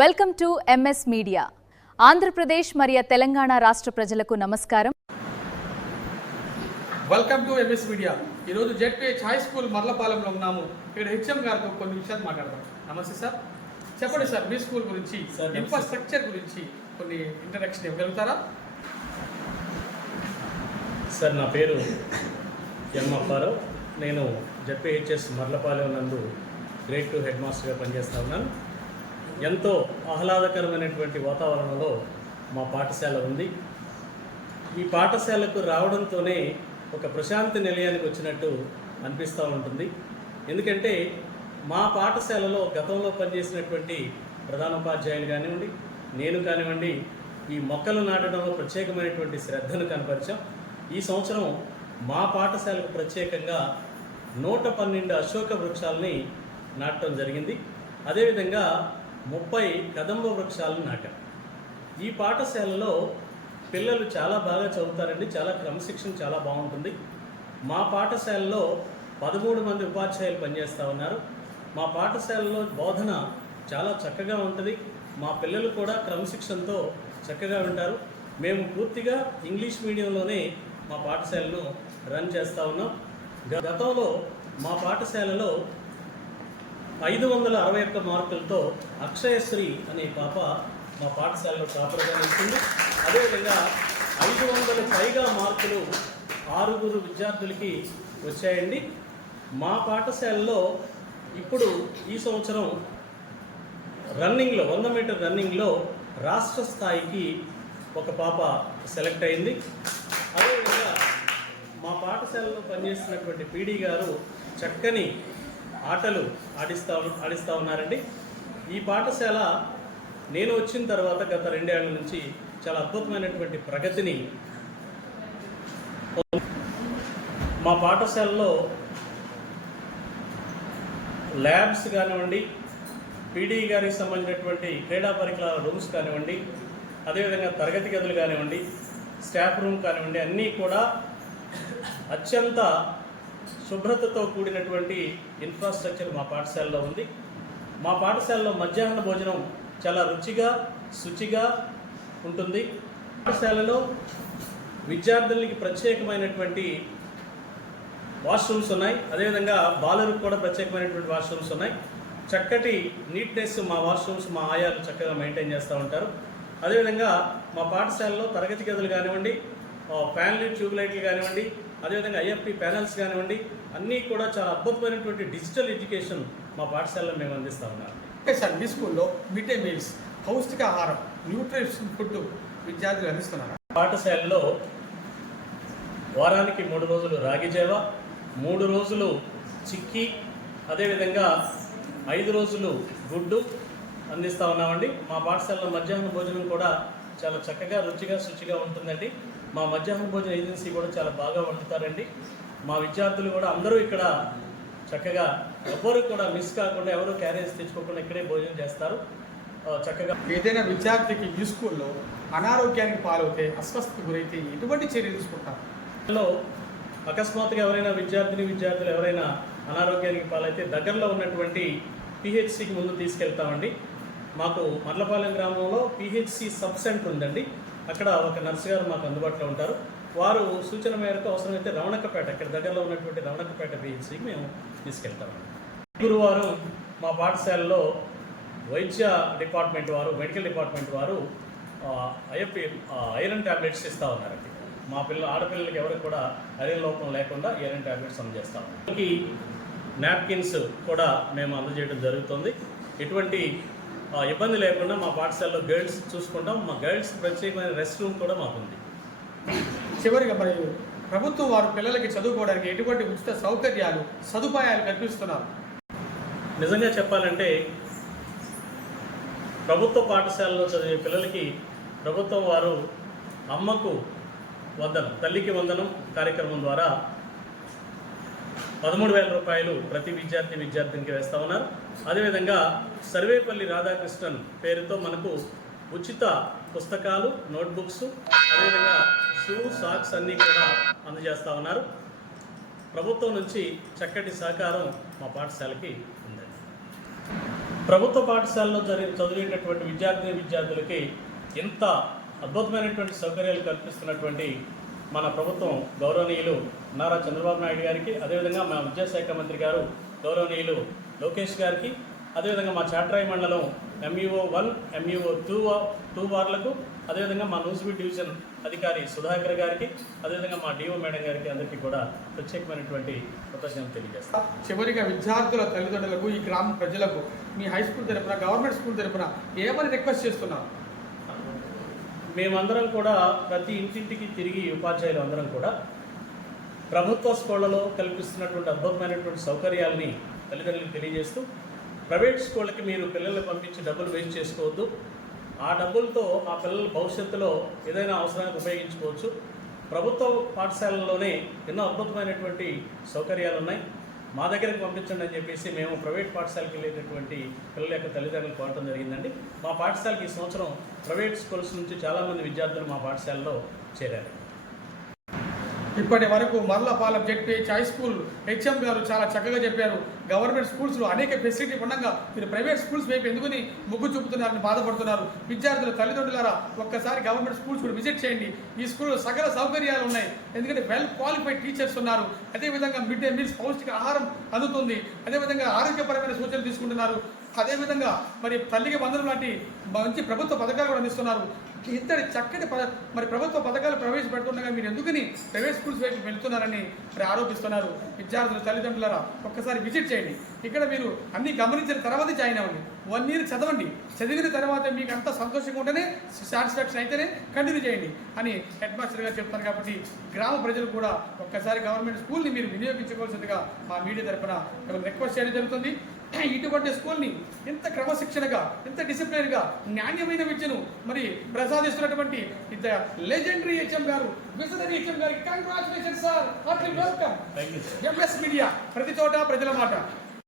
Welcome to MS media. Andhra Pradesh మరియు తెలంగాణ రాష్ట్ర ప్రజలకు నమస్కారం. Welcome to MS media. ఈరోజు జెడ్పీహెచ్ హై స్కూల్ మర్లపాలెంలో ఉన్నాము. ఇక్కడ హెచ్ఎం గారితో కొన్ని విషయాలు మాట్లాడదాం. నమస్తే సార్, చెప్పండి సార్, మీ స్కూల్ గురించి, ఇన్ఫ్రాస్ట్రక్చర్ గురించి కొన్ని ఇంట్రడక్షన్ ఇవ్వగలుగుతారా? సార్, నా పేరు ఎం అప్పారావు. నేను జెడ్పీహెచ్ఎస్ మర్లపాలెం నందు గ్రేడ్ 2 హెడ్ మాస్టర్గా పనిచేస్తూ ఉన్నాను. ఎంతో ఆహ్లాదకరమైనటువంటి వాతావరణంలో మా పాఠశాల ఉంది. ఈ పాఠశాలకు రావడంతోనే ఒక ప్రశాంతి నిలయానికి వచ్చినట్టు అనిపిస్తూ ఉంటుంది. ఎందుకంటే మా పాఠశాలలో గతంలో పనిచేసినటువంటి ప్రధానోపాధ్యాయులు కానివ్వండి, నేను కానివ్వండి, ఈ మొక్కలు నాటడంలో ప్రత్యేకమైనటువంటి శ్రద్ధను కనపరిచాం. ఈ సంవత్సరం మా పాఠశాలకు ప్రత్యేకంగా 112 అశోక వృక్షాలని నాటడం జరిగింది. అదేవిధంగా 30 కదంబ వృక్షాలను నాటాం. ఈ పాఠశాలలో పిల్లలు చాలా బాగా చదువుతారండి. చాలా క్రమశిక్షణ చాలా బాగుంటుంది. మా పాఠశాలలో 13 మంది ఉపాధ్యాయులు పనిచేస్తూ ఉన్నారు. మా పాఠశాలలో బోధన చాలా చక్కగా ఉంటుంది. మా పిల్లలు కూడా క్రమశిక్షణతో చక్కగా ఉంటారు. మేము పూర్తిగా ఇంగ్లీష్ మీడియంలోనే మా పాఠశాలను రన్ చేస్తూ ఉన్నాం. గతంలో మా పాఠశాలలో 561 మార్కులతో అక్షయశ్రీ అనే పాప మా పాఠశాలలో టాపర్గా నిలిచింది. అదేవిధంగా 500 పైగా మార్కులు 6 విద్యార్థులకి వచ్చాయండి. మా పాఠశాలలో ఇప్పుడు ఈ సంవత్సరం రన్నింగ్లో 100 మీటర్ రన్నింగ్లో రాష్ట్ర స్థాయికి ఒక పాప సెలెక్ట్ అయింది. అదేవిధంగా మా పాఠశాలలో పనిచేస్తున్నటువంటి పీడీ గారు చక్కని ఆటలు ఆడిస్తూ ఉన్నారండి. ఈ పాఠశాల నేను వచ్చిన తర్వాత గత 2 ఏళ్ల నుంచి చాలా అద్భుతమైనటువంటి ప్రగతిని మా పాఠశాలలో ల్యాబ్స్ కానివ్వండి, పీడీ గారికి సంబంధించినటువంటి క్రీడా పరికరాల రూమ్స్ కానివ్వండి, అదేవిధంగా తరగతి గదులు కానివ్వండి, స్టాఫ్ రూమ్ కానివ్వండి, అన్నీ కూడా అత్యంత శుభ్రతతో కూడినటువంటి ఇన్ఫ్రాస్ట్రక్చర్ మా పాఠశాలలో ఉంది. మా పాఠశాలలో మధ్యాహ్న భోజనం చాలా రుచిగా శుచిగా ఉంటుంది. పాఠశాలలో విద్యార్థులకి ప్రత్యేకమైనటువంటి వాష్రూమ్స్ ఉన్నాయి. అదేవిధంగా బాలలకు కూడా ప్రత్యేకమైనటువంటి వాష్రూమ్స్ ఉన్నాయి. చక్కటి నీట్నెస్ మా వాష్రూమ్స్ మా ఆయాలు చక్కగా మెయింటైన్ చేస్తూ ఉంటారు. అదేవిధంగా మా పాఠశాలలో తరగతి గదులు కానివ్వండి, ఫ్యాన్లు ట్యూబ్లైట్లు కానివ్వండి, అదేవిధంగా ఐఎఫ్పి ప్యానల్స్ కానివ్వండి, అన్నీ కూడా చాలా అద్భుతమైనటువంటి డిజిటల్ ఎడ్యుకేషన్ మా పాఠశాలలో మేము అందిస్తూ ఉన్నాం. ఓకే సార్, మీ స్కూల్లో మిడ్ డే మీల్స్, పౌష్టికాహారం, న్యూట్రిషన్ ఫుడ్ విద్యార్థులు అందిస్తున్నారు. పాఠశాలలో వారానికి 3 రోజులు రాగి జావ, 3 రోజులు చిక్కీ, అదేవిధంగా 5 రోజులు గుడ్డు అందిస్తూ ఉన్నామండి. మా పాఠశాలలో మధ్యాహ్న భోజనం కూడా చాలా చక్కగా రుచిగా శుచిగా ఉంటుందండి. మా మధ్యాహ్న భోజన ఏజెన్సీ కూడా చాలా బాగా వండుతారండి. మా విద్యార్థులు కూడా అందరూ ఇక్కడ చక్కగా ఎవరు కూడా మిస్ కాకుండా, ఎవరు క్యారేజ్ తెచ్చుకోకుండా ఇక్కడే భోజనం చేస్తారు చక్కగా. ఏదైనా విద్యార్థికి ఈ స్కూల్లో అనారోగ్యానికి పాలవుతే, అస్వస్థతకు గురైతే ఎటువంటి చర్యలు తీసుకుంటారు? అకస్మాత్తుగా ఎవరైనా విద్యార్థులు ఎవరైనా అనారోగ్యానికి పాలైతే దగ్గరలో ఉన్నటువంటి పిహెచ్సికి ముందు తీసుకెళ్తామండి. మాకు మర్లపాలెం గ్రామంలో పిహెచ్సి సబ్ సెంటర్ ఉందండి. అక్కడ ఒక నర్సు గారు మాకు అందుబాటులో ఉంటారు. వారు సూచన మేరకు అవసరమైతే రవణకపేట, ఇక్కడ దగ్గరలో ఉన్నటువంటి రవణకపేట పిహెచ్సికి మేము తీసుకెళ్తామండి. గురువారం మా పాఠశాలలో వైద్య డిపార్ట్మెంట్ వారు, మెడికల్ డిపార్ట్మెంట్ వారు ఐరన్ ట్యాబ్లెట్స్ ఇస్తూ ఉన్నారండి. మా ఆడపిల్లలకి ఎవరికి కూడా ఐరన్ లోపం లేకుండా ఐరన్ ట్యాబ్లెట్స్ అందజేస్తాం. ఈ నాప్కిన్స్ కూడా మేము అందజేయడం జరుగుతుంది. ఎటువంటి ఇబ్బంది లేకుండా మా పాఠశాలలో గర్ల్స్ చూసుకుంటాం. మా గర్ల్స్ ప్రత్యేకమైన రెస్ట్ రూమ్ కూడా మాకుంది. చివరిగా మరి ప్రభుత్వం వారు పిల్లలకి చదువుకోవడానికి ఎటువంటి ఉచిత సౌకర్యాలు, సదుపాయాలు కల్పిస్తున్నారు? నిజంగా చెప్పాలంటే ప్రభుత్వ పాఠశాలలో చదివే పిల్లలకి ప్రభుత్వం వారు అమ్మకు వందనం, తల్లికి వందనం కార్యక్రమం ద్వారా 13,000 రూపాయలు ప్రతి విద్యార్థినికి వేస్తూ ఉన్నారు. అదేవిధంగా సర్వేపల్లి రాధాకృష్ణన్ పేరుతో మనకు ఉచిత పుస్తకాలు, నోట్బుక్స్, అదేవిధంగా షూ, సాక్స్ అన్నీ కూడా అందజేస్తూ ఉన్నారు. ప్రభుత్వం నుంచి చక్కటి సహకారం మా పాఠశాలకి ఉందండి. ప్రభుత్వ పాఠశాలలో చదివేటటువంటి విద్యార్థులకి ఇంత అద్భుతమైనటువంటి సౌకర్యాలు కల్పిస్తున్నటువంటి మన ప్రభుత్వం గౌరవనీయులు నారా చంద్రబాబు నాయుడు గారికి, అదేవిధంగా మా విద్యాశాఖ మంత్రి గారు గౌరవనీయులు లోకేష్ గారికి, అదేవిధంగా మా చాట్రాయి మండలం MUO 1, MUO 2 వార్లకు, అదేవిధంగా మా నూజివీడ్ డివిజన్ అధికారి సుధాకర్ గారికి, అదేవిధంగా మా DO మేడం గారికి అందరికీ కూడా ప్రత్యేకమైనటువంటి కృతజ్ఞతలు తెలియజేస్తాం. చివరిగా విద్యార్థుల తల్లిదండ్రులకు, ఈ గ్రామ ప్రజలకు మీ హై స్కూల్ తరపున, గవర్నమెంట్ స్కూల్ తరపున ఏమని రిక్వెస్ట్ చేస్తున్నారు? మేమందరం కూడా ప్రతి ఇంటింటికి తిరిగి ఉపాధ్యాయులు అందరం కూడా ప్రభుత్వ స్కూళ్లలో కల్పిస్తున్నటువంటి అద్భుతమైనటువంటి సౌకర్యాలని తల్లిదండ్రులకు తెలియజేస్తూ, ప్రైవేట్ స్కూళ్ళకి మీరు పిల్లల్ని పంపించి డబ్బులు వేస్ట్ చేసుకోవద్దు. ఆ డబ్బులతో ఆ పిల్లల భవిష్యత్తులో ఏదైనా అవసరానికి ఉపయోగించుకోవచ్చు. ప్రభుత్వ పాఠశాలల్లోనే ఎన్నో అద్భుతమైనటువంటి సౌకర్యాలు ఉన్నాయి, మా దగ్గరికి పంపించండి అని చెప్పేసి మేము ప్రైవేట్ పాఠశాలకు వెళ్ళేటటువంటి పిల్లల యొక్క తల్లిదండ్రులు కోరటం జరిగిందండి. మా పాఠశాలకి ఈ సంవత్సరం ప్రైవేట్ స్కూల్స్ నుంచి చాలామంది విద్యార్థులు మా పాఠశాలలో చేరారు. ఇప్పటి వరకు Marlapalem ZPH high school HM గారు చాలా చక్కగా చెప్పారు. గవర్నమెంట్ స్కూల్స్లో అనేక ఫెసిలిటీ ఉండగా మీరు ప్రైవేట్ స్కూల్స్ వైపు ఎందుకుని మొగ్గు చూపుతున్నారని బాధపడుతున్నారు. విద్యార్థుల తల్లిదండ్రులారా ఒక్కసారి గవర్నమెంట్ స్కూల్స్ కూడా విజిట్ చేయండి. ఈ స్కూల్లో సకల సౌకర్యాలు ఉన్నాయి, ఎందుకంటే వెల్ క్వాలిఫైడ్ టీచర్స్ ఉన్నారు. అదేవిధంగా మిడ్ డే మీల్స్ పౌష్టిక ఆహారం అందుతుంది. అదేవిధంగా ఆరోగ్యపరమైన సూచనలు తీసుకుంటున్నారు. అదేవిధంగా మరి తల్లికి వందనం లాంటి మంచి ప్రభుత్వ పథకాలు కూడా అందిస్తున్నారు. ఇంతటి చక్కటి మరి ప్రభుత్వ పథకాలు ప్రవేశపెడుతుండగా మీరు ఎందుకని ప్రైవేట్ స్కూల్స్ వైపు వెళ్తున్నారని మరి ఆరోపిస్తున్నారు. విద్యార్థుల తల్లిదండ్రులారా ఒక్కసారి విజిట్ చేయండి. ఇక్కడ మీరు అన్ని గమనించిన తర్వాత జాయిన్ అవ్వండి. 1 year చదవండి. చదివిన తర్వాత మీకు అంత సంతోషంగా ఉంటేనే, సాటిస్ఫాక్షన్ అయితేనే కంటిన్యూ చేయండి అని హెడ్ మాస్టర్ గారు చెప్తారు. కాబట్టి గ్రామ ప్రజలు కూడా ఒక్కసారి గవర్నమెంట్ స్కూల్ని మీరు వినియోగించుకోవాల్సిందిగా మా మీడియా తరఫున రిక్వెస్ట్ చేయడం జరుగుతుంది. ఇటువంటి స్కూల్ని ఇంత క్రమశిక్షణగా, ఇంత డిసిప్లిన్గా, నాణ్యమైన విద్యను మరి ప్రసాదిస్తున్నటువంటి ఇంత లెజెండరీ HM గారు, విజనరీ HM గారికి congratulations sir. Heartly welcome. MS media, ప్రతి చోట ప్రజల మాట.